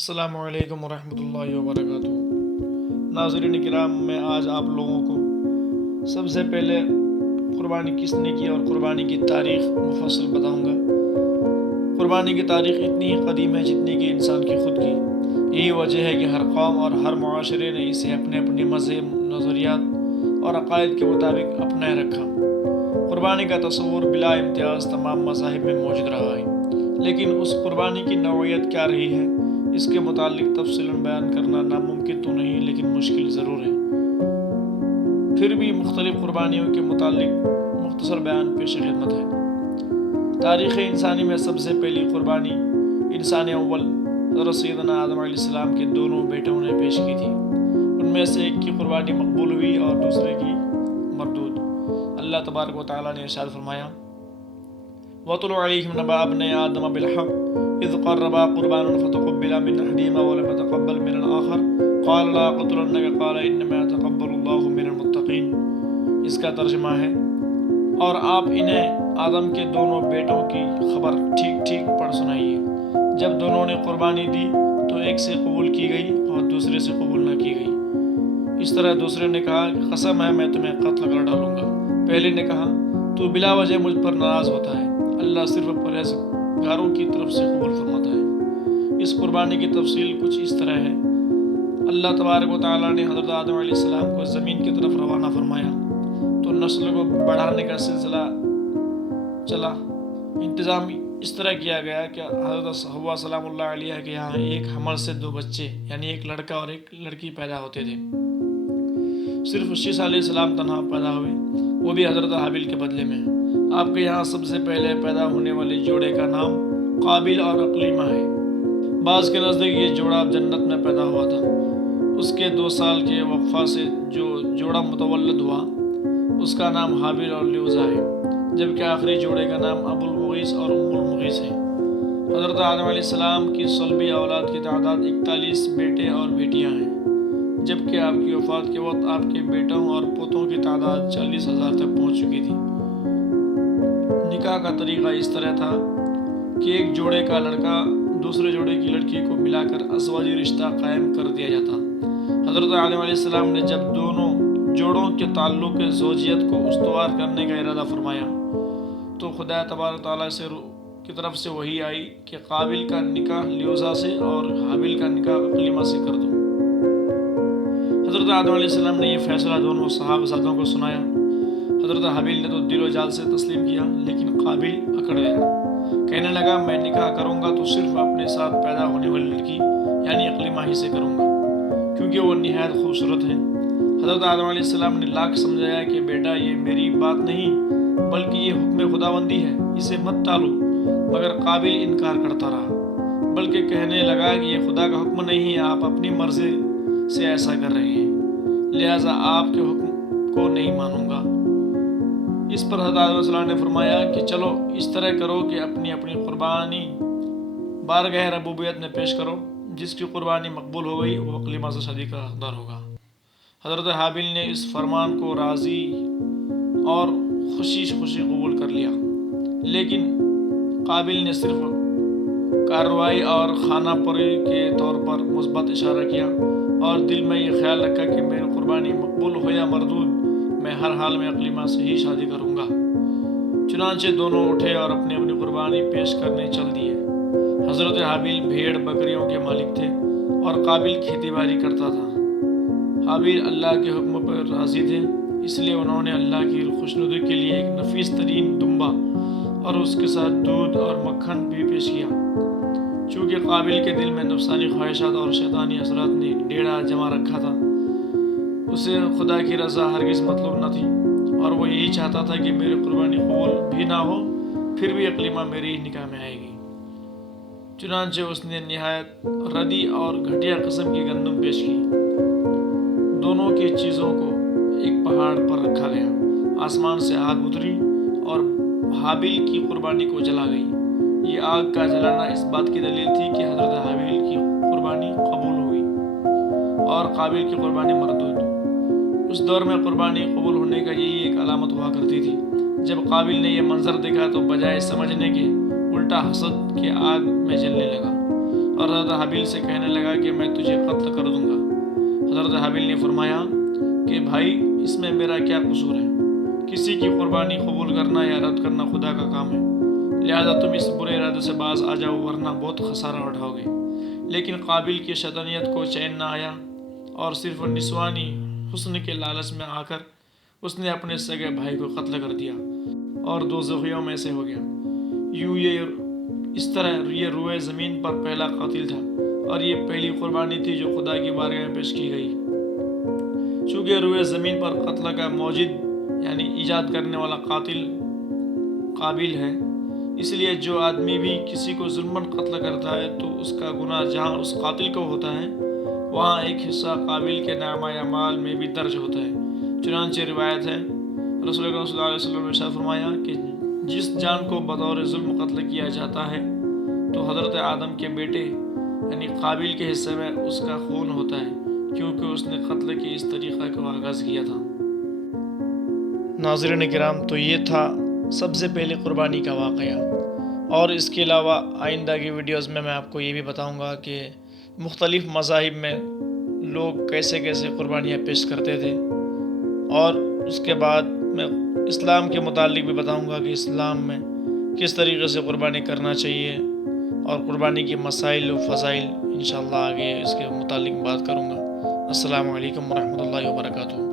السلام علیکم ورحمۃ اللہ وبرکاتہ۔ ناظرین کرام، میں آج آپ لوگوں کو سب سے پہلے قربانی کس نے کی اور قربانی کی تاریخ مفصل بتاؤں گا۔ قربانی کی تاریخ اتنی ہی قدیم ہے جتنی کہ انسان کی خود کی۔ یہی وجہ ہے کہ ہر قوم اور ہر معاشرے نے اسے اپنے اپنے مذہب، نظریات اور عقائد کے مطابق اپنائے رکھا۔ قربانی کا تصور بلا امتیاز تمام مذاہب میں موجود رہا ہے، لیکن اس قربانی کی نوعیت کیا رہی ہے، اس کے متعلق تفصیلاً بیان کرنا ناممکن تو نہیں لیکن مشکل ضرور ہے۔ پھر بھی مختلف قربانیوں کے متعلق مختصر بیان پیش خدمت ہے۔ تاریخ انسانی میں سب سے پہلی قربانی انسان اول حضرت سیدنا آدم علیہ السلام کے دونوں بیٹوں نے پیش کی تھی۔ ان میں سے ایک کی قربانی مقبول ہوئی اور دوسرے کی مردود۔ اللہ تبارک و تعالیٰ نے ارشاد فرمایا: وَاتْلُ عَلَيْهِمْ نَبَأَ ابْنَيْ آدَمَ بِالْحَقِّ إِذْ قَرَّبَا قُرْبَانًا فَتُقُبِّلَ مِنْ أَحَدِهِمَا وَلَمْ يَتَقَبَّلْ مِنَ الْآخَرِ قَالَ لَأَقْتُلَنَّكَ قَالَ إِنَّمَا يَتَقَبَّلُ اللَّهُ مِنَ الْمُتَّقِينَ۔ اس کا ترجمہ ہے: اور آپ انہیں آدم کے دونوں بیٹوں کی خبر ٹھیک ٹھیک پڑھ سنائیے۔ جب دونوں نے قربانی دی تو ایک سے قبول کی گئی اور دوسرے سے قبول نہ کی گئی۔ اس طرح دوسرے نے کہا کہ قسم ہے میں تمہیں قتل کر ڈالوں گا۔ پہلے نے کہا تو بلا وجہ مجھ پر ناراض ہوتا ہے، اللہ صرف پرہیزگاروں کی طرف سے قبول فرماتا ہے۔ اس قربانی کی تفصیل کچھ اس طرح ہے۔ اللہ تبارک و تعالیٰ نے حضرت آدم علیہ السلام کو زمین کی طرف روانہ فرمایا تو نسل کو بڑھانے کا سلسلہ چلا۔ انتظام اس طرح کیا گیا کہ حضرت حوا سلام اللہ علیہ کے یہاں ایک حمل سے دو بچے یعنی ایک لڑکا اور ایک لڑکی پیدا ہوتے تھے۔ صرف شیس علیہ السلام تنہا پیدا ہوئے، وہ بھی حضرت حابیل کے بدلے میں۔ آپ کے یہاں سب سے پہلے پیدا ہونے والے جوڑے کا نام قابل اور اقلیمہ ہے۔ بعض کے نزدیک یہ جوڑا جنت میں پیدا ہوا تھا۔ اس کے 2 سال کے وقفہ سے جو جوڑا متولد ہوا اس کا نام حابیل اور لیوزا ہے، جبکہ آخری جوڑے کا نام ابو المغیث اور ام المغیث ہے۔ حضرت آدم علیہ السلام کی صلبی اولاد کی تعداد 41 بیٹے اور بیٹیاں ہیں، جبکہ آپ کی وفات کے وقت آپ کے بیٹوں اور پوتوں کی تعداد 40,000 تک پہنچ چکی تھی۔ نکاح کا طریقہ اس طرح تھا کہ ایک جوڑے کا لڑکا دوسرے جوڑے کی لڑکی کو ملا کر ازواجی رشتہ قائم کر دیا جاتا۔ حضرت آدم علیہ السلام نے جب دونوں جوڑوں کے تعلق زوجیت کو استوار کرنے کا ارادہ فرمایا تو خدا تبارک تعالیٰ کی طرف سے وحی آئی کہ قابل کا نکاح لیوزا سے اور حابیل کا نکاح اقلیمہ سے کر دو۔ حضرت آدم علیہ السلام نے یہ فیصلہ دونوں صحابزادوں کو سنایا۔ حضرت حابیل نے تو دل و جال سے تسلیم کیا، لیکن قابل اکڑ گیا، کہنے لگا میں نکاح کروں گا تو صرف اپنے ساتھ پیدا ہونے والی لڑکی یعنی اقلیمہ ہی سے کروں گا، کیونکہ وہ نہایت خوبصورت ہے۔ حضرت آدم علیہ السلام نے لاکھ سمجھایا کہ بیٹا یہ میری بات نہیں بلکہ یہ حکم خداوندی ہے، اسے مت ٹالو، مگر قابل انکار کرتا رہا، بلکہ کہنے لگا کہ یہ خدا کا حکم نہیں ہے، آپ اپنی مرضی سے ایسا کر رہے ہیں، لہٰذا آپ کے حکم کو نہیں مانوں گا۔ اس پر حضرت آدم علیہ السلام نے فرمایا کہ چلو اس طرح کرو کہ اپنی اپنی قربانی بارگاہ ربوبیت میں پیش کرو، جس کی قربانی مقبول ہو گئی وہ اقلیمہ سے شادی کا حقدار ہوگا۔ حضرت حابیل نے اس فرمان کو راضی اور خوشی قبول کر لیا، لیکن قابل نے صرف کارروائی اور خانہ پری کے طور پر مثبت اشارہ کیا اور دل میں یہ خیال رکھا کہ میری قربانی مقبول ہو یا مردود میں ہر حال میں اقلیمہ سے ہی شادی کروں گا۔ چنانچہ دونوں اٹھے اور اپنی اپنی قربانی پیش کرنے چل دیے۔ حضرت حابیل بھیڑ بکریوں کے مالک تھے اور قابل کھیتی باڑی کرتا تھا۔ حابیل اللہ کے حکم پر راضی تھے، اس لیے انہوں نے اللہ کی خوشنودی کے لیے ایک نفیس ترین دمبا اور اس کے ساتھ دودھ اور مکھن بھی پیش کیا۔ چونکہ قابل کے دل میں نفسانی خواہشات اور شیطانی اثرات نے ڈیڑھا جما رکھا تھا، اسے خدا کی رضا ہرگز مطلوب نہ تھی اور وہ یہی چاہتا تھا کہ میری قربانی قبول بھی نہ ہو پھر بھی اقلیمہ میری ہی نکاح میں آئے گی۔ چنانچہ اس نے نہایت ردی اور گھٹیا قسم کی گندم پیش کی۔ دونوں کی چیزوں کو ایک پہاڑ پر رکھا گیا، آسمان سے آگ اتری اور حابیل کی قربانی کو جلا گئی۔ یہ آگ کا جلانا اس بات کی دلیل تھی کہ حضرت حابیل کی قربانی قبول ہوئی اور قابل کی قربانی مردود۔ اس دور میں قربانی قبول ہونے کا یہی ایک علامت ہوا کرتی تھی۔ جب قابل نے یہ منظر دیکھا تو بجائے سمجھنے کے الٹا حسد کے آگ میں جلنے لگا اور حضرت حابیل سے کہنے لگا کہ میں تجھے قتل کر دوں گا۔ حضرت حابیل نے فرمایا کہ بھائی اس میں میرا کیا قصور ہے؟ کسی کی قربانی قبول کرنا یا رد کرنا خدا کا کام ہے، لہذا تم اس برے ارادے سے باز آ جاؤ ورنہ بہت خسارہ اٹھاؤ گے۔ لیکن قابل کی شیطانیت کو چین نہ آیا اور صرف نسوانی حسن کے لالچ میں آ کر اس نے اپنے سگے بھائی کو قتل کر دیا اور دوزخیوں میں سے ہو گیا۔ اس طرح یہ روئے زمین پر پہلا قاتل تھا اور یہ پہلی قربانی تھی جو خدا کی بارگاہ میں پیش کی گئی۔ چونکہ روئے زمین پر قتل کا موجد یعنی ایجاد کرنے والا قاتل قابل ہے، اس لیے جو آدمی بھی کسی کو ظلماً قتل کرتا ہے تو اس کا گناہ جہاں اس قاتل کو ہوتا ہے وہاں ایک حصہ قابل کے نامہ اعمال میں بھی درج ہوتا ہے۔ چنانچہ روایت ہے رسول اللہ صلی اللہ علیہ وسلم نے ارشاد فرمایا کہ جس جان کو بطور ظلم قتل کیا جاتا ہے تو حضرت آدم کے بیٹے یعنی قابل کے حصے میں اس کا خون ہوتا ہے، کیونکہ اس نے قتل کے اس طریقہ کو آغاز کیا تھا۔ ناظرین کرام، تو یہ تھا سب سے پہلے قربانی کا واقعہ، اور اس کے علاوہ آئندہ کی ویڈیوز میں آپ کو یہ بھی بتاؤں گا کہ مختلف مذاہب میں لوگ کیسے کیسے قربانیاں پیش کرتے تھے، اور اس کے بعد میں اسلام کے متعلق بھی بتاؤں گا کہ اسلام میں کس طریقے سے قربانی کرنا چاہیے اور قربانی کے مسائل و فضائل انشاءاللہ آگے اس کے متعلق بات کروں گا۔ السلام علیکم ورحمۃ اللہ وبرکاتہ۔